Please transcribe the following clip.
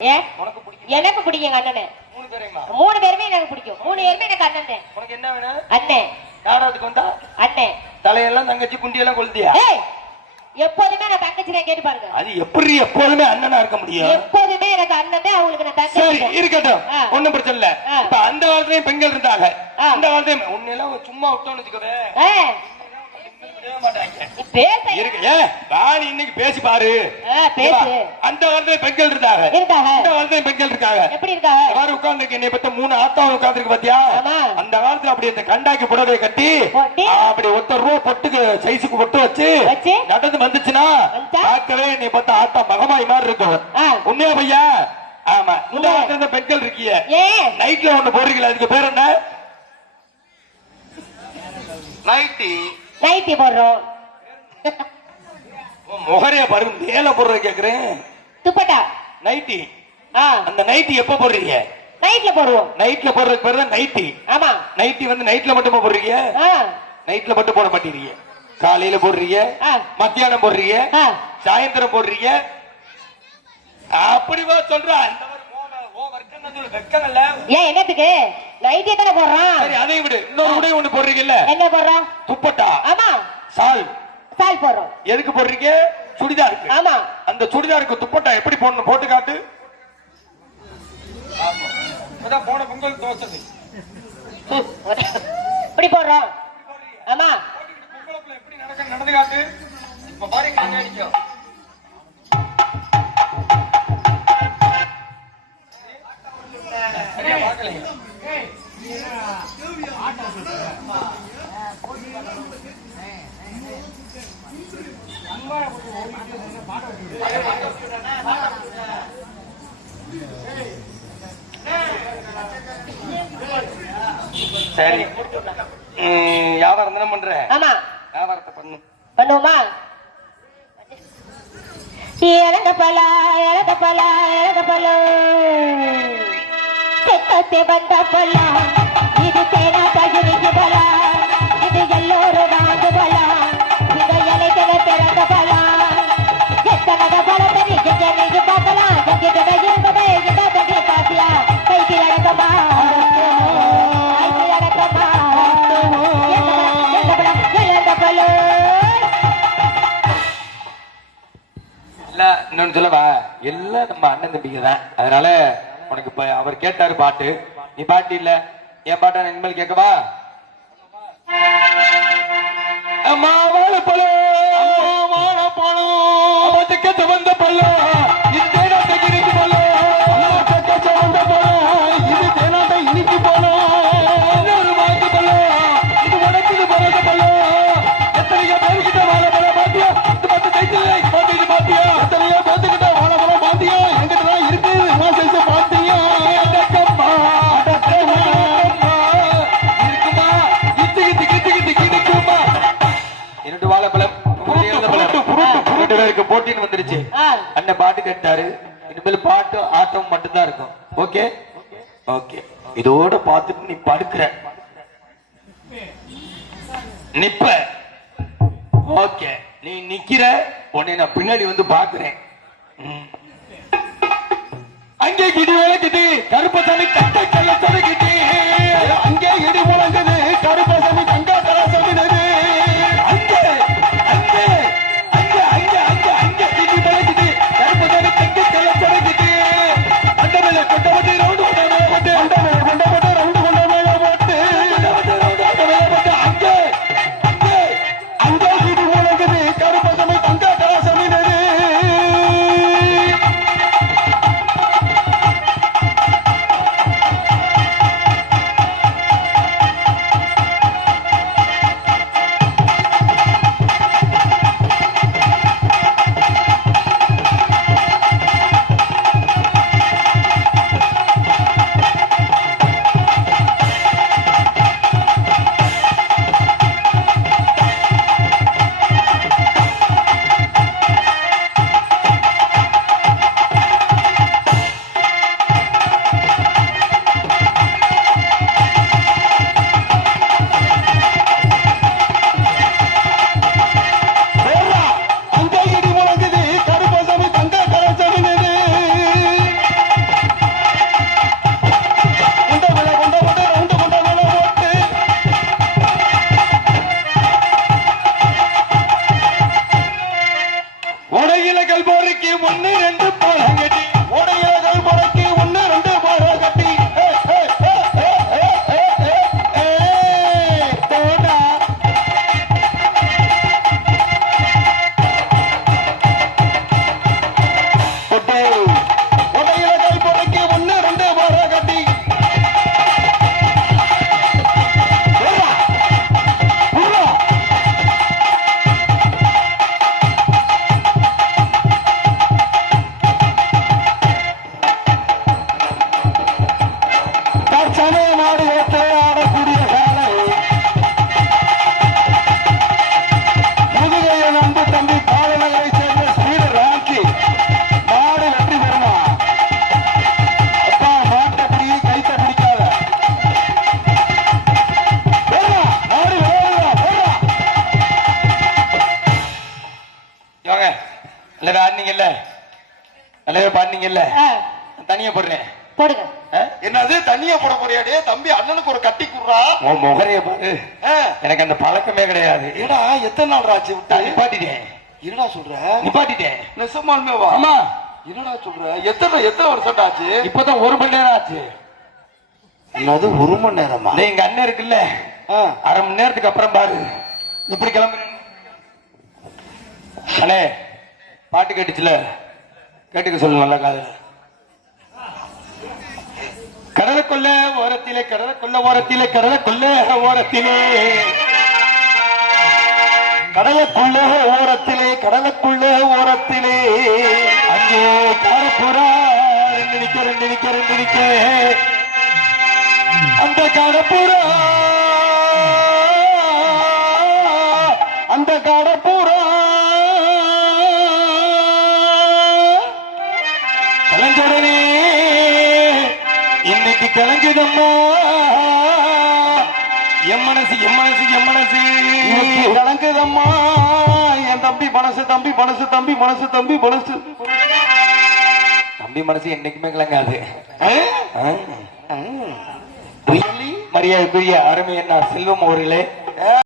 எனக்கு பிடிக்கும் அண்ணனே. 3 பேருமே எனக்கு பிடிக்கும். 3 பேருமே எனக்கு அண்ணன். உனக்கு என்ன வேணும்? அண்ணே. யாராவதுக்கு வந்தா அண்ணே. தலையெல்லாம் தங்கச்சி குண்டியெல்லாம் கொளுத்தியா? எப்போதுமே நான் தங்கச்சி தான் கேட்டு பாருங்க. அது எப்படி எப்போதுமே அண்ணனா இருக்க முடியும்? எப்போதுமே எனக்கு அண்ணன், அவங்களுக்கு நான் தங்கச்சி. சரி இருக்கட்டும், ஒண்ணும் பிரச்சனை இல்ல. இப்ப அந்த காலத்துலயும் பெண்கள் இருந்தாங்க, அந்த காலத்துலயும் உன்னெல்லாம் சும்மா விட்டோம்னு வச்சுக்கவே இன்னைக்கு பேசி பாரு. அந்த காலத்துல பெண்கள் இருக்காங்க, இந்த காலத்துல பெண்கள் இருக்காங்க. எப்படி இருக்காங்க? உட்கார்ந்து என்னை பத்தி 3 ஆத்தாவும் உட்கார்ந்து பாத்தியா? அந்த காலத்துல அப்படி இந்த கண்டாக்கி புடவை கட்டி அப்படி ஒருத்தர் ரூபா பொட்டுக்கு சைஸுக்கு பொட்டு வச்சு நடந்து வந்துச்சுன்னா பார்க்கவே என்னை பத்தி ஆத்தா மகமாய் மாதிரி இருக்கும். உண்மையா பையா? ஆமா. இந்த காலத்துல பெண்கள் இருக்கிய நைட்ல ஒண்ணு போடுறீங்களா? அதுக்கு பேர் என்ன? நைட்டி. நைட்டி போடுறோம். முகரைய பாருங்க, மேல போடுறது கேக்குறேன். துப்பட்டா நைட்டி. அந்த நைட்டி எப்ப போடுறீங்க? நைட்ல போடுவோம். நைட்ல போடுறதுக்கு பேரு தான் நைட்டி. ஆமா. நைட்டி வந்து நைட்ல மட்டும் போடுறீங்க? நைட்ல மட்டும் போட மாட்டீங்க. காலையில போடுறீங்க, மத்தியானம் போடுறீங்க, சாயந்தரம் போடுறீங்க. அப்படிவா சொல்ற? என்னத்துக்கு நைட்டே தானே போடுறான்? சரி, அதை விடு. இன்னொரு உடை ஒண்ணு போடுறீங்கல்ல? என்ன போடுறான்? துப்பட்டா. ஆமா. சால். சால் போடுறோம். எதுக்கு போடுறீங்க? சுடிதாருக்கு. ஆமா. அந்த சுடிதாருக்கு துப்பட்டா எப்படி போடணும் போட்டு காட்டு. போன பொங்கல் தோசை இப்படி போடுறோம். ஆமா. எப்படி நடந்து காட்டு. இப்ப பாருங்க அடிக்கும். சரி, வியாபாரம் தானே பண்ற? ஆமா. வியாபாரத்தை பண்ணுவோமா? இழந்த பல இழந்த பல இழந்த பல செத்தே வந்த பல இது தேனா தகுதிக்கு பல இது எல்லோரும் வாங்க பல இந்த இலைக்கிற பிறந்த பல எத்தனை பலத்தை நீங்க பார்க்கலாம். எங்கிட்ட இருந்ததை இந்த தங்கிய பாத்தியா கைக்கு அடக்கமா இன்னொன்னு சொல்லவா? எல்லாம் நம்ம அண்ணன் தம்பிங்க தான். அதனால உனக்கு இப்ப அவர் கேட்டாரு பாட்டு, நீ பாட்டு இல்ல என் பாட்டா நான் இனிமேல் கேட்கவா? மாவாழ பழம் வாழ பழம் கச்ச வந்த பழம் இது தேனாட்டை இனிக்கு பழம் கச்ச வந்த பழம் இது தேனாட்டை இனிக்கு பழம் இன்னொரு வாக்கு பழம் இது உனக்கு பழக பழம் எத்தனையோ பேருக்கிட்ட வாழ பழம் பாத்தியா? இது பார்த்து தைத்தில்லை பாத்து பாத்தியா? எத்தனையோ பேருக்கிட்ட வாழ பழம் பாத்தியா? எங்கிட்ட இருக்கு சைஸ பாத்தியா? அடக்கம்மா அடக்கம்மா இருக்குமா? கிட்டு கிட்டு கிட்டு கிட்டு கிட்டுக்குமா? 2 வாழைப்பழம் 2 பேருக்கு போட்டின்னு வந்துருச்சு. அண்ணன் பாட்டு கேட்டாரு. இனிமேல் பாட்டு ஆட்டம் மட்டும்தான் இருக்கும். Okay okay. இதோட பார்த்துட்டு நீ படுக்கிற நிப்ப. ஓகே, நீ நிக்கிற உன்னை நான் பின்னாடி வந்து பாக்குறேன். அங்கே இடி முழங்குது கருப்பசாமி தங்க கல்ல தொடங்கிட்டு அங்கே இடி முழங்குது கருப்பசாமி தங்க கல்ல சொல்லினது அங்கே அங்கே அங்கே அங்கே அங்கே அங்கே இடி முழங்குது கருப்பசாமி தங்க கல்ல தொடங்கிட்டு அந்த மேல கொண்ட வந்து ரவுண்டு கொண்ட வந்து அந்த மேல கொண்ட வந்து ரவுண்டு கொண்ட மேல போட்டு அங்கே அங்கே அங்கே இடி முழங்குது கருப்பசாமி தங்க கல்ல சொல்லினது. ஆடியத்தை ஆடக்கூடிய காலை முதுகையை நம்பு தம்பி பாலநகரை சேர்ந்த ஸ்ரீடு ராக்கி மாடு வெற்றி பெறுமா அப்பா மாட்டப்படியே கைத்த பிடிக்காத போடுறா மாடு ஓடுறா போடுறா இவங்க நல்லவே ஆடினீங்கல்ல நல்லவே பாடினீங்கல்ல தனியா போடுறேன் போடுங்க. என்னது தண்ணிய போட போறியாடே தம்பி அண்ணனுக்கு ஒரு கட்டி குடுறா உன் முகரைய பாரு எனக்கு அந்த பழக்கமே கிடையாது ஏடா எத்தனை நாள் ஆச்சு விட்டு நிப்பாட்டிட்டேன் என்னடா சொல்ற நிப்பாட்டிட்டேன் நெசமாலுமே வா ஆமா என்னடா சொல்ற எத்தனை வருஷம் ஆச்சு இப்பதான் 1 மணி நேரம் ஆச்சு என்னது 1 மணி நேரமா எங்க அண்ணன் இருக்குல்ல அரை மணி நேரத்துக்கு அப்புறம் பாரு இப்படி கிளம்புறேன் அண்ணே பாட்டு கேட்டுச்சுல கேட்டுக்க சொல்லு நல்லா காது கடலுக்குள்ள ஓரத்திலே கடலுக்குள்ள ஓரத்திலே கடலுக்குள்ள ஓரத்திலே கடலுக்குள்ள ஓரத்திலே கடலுக்குள்ள ஓரத்திலே அங்கே காரப்புறா நினைக்க அந்த காரப்புறா அந்த காரப்புறா கலஞ்சடனே இன்னைக்கு கலங்குதம்மா என் மனசு கலங்குதம்மா என் தம்பி மனசு என்னைக்குமே கலங்காது மரியாதைக்குரிய அருமை என்ன செல்வம் அவர்களே